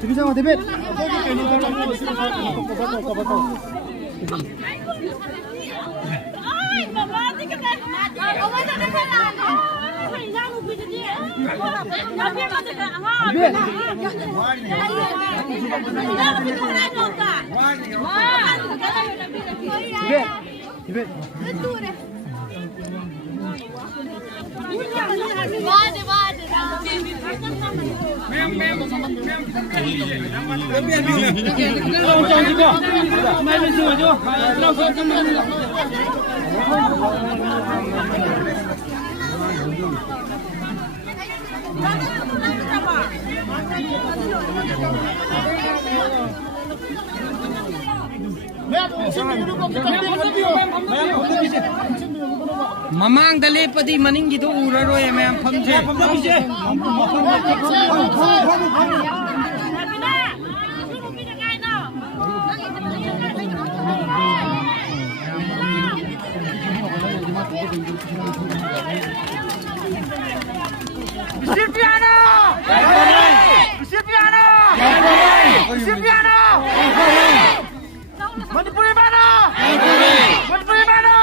Tipis sama tipis. Mamang dali pati maning gitu uraro ya mayam pamje. Silviano! Silviano! Silviano! Manipuri mana? Manipuri mana?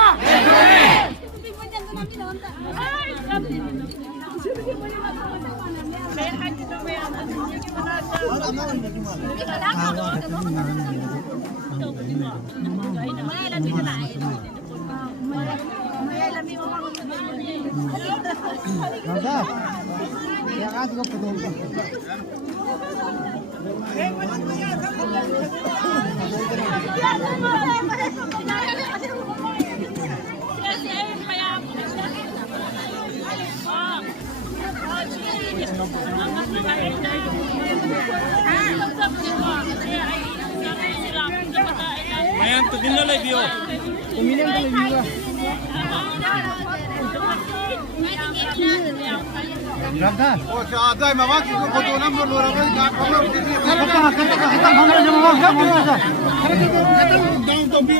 Mayang to din na live yo. Uminom ka live yo. Ragda. O sa aday mawak ko photo number lo rabe ka kholo kata bhangara jama ka down to be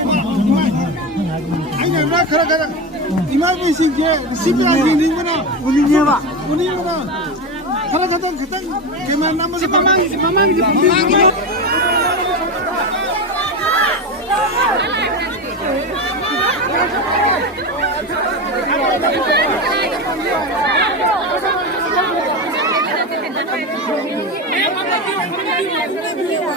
ai na na khara khara emergency je receiver ni mana uni ba khara khata khata camera number mamang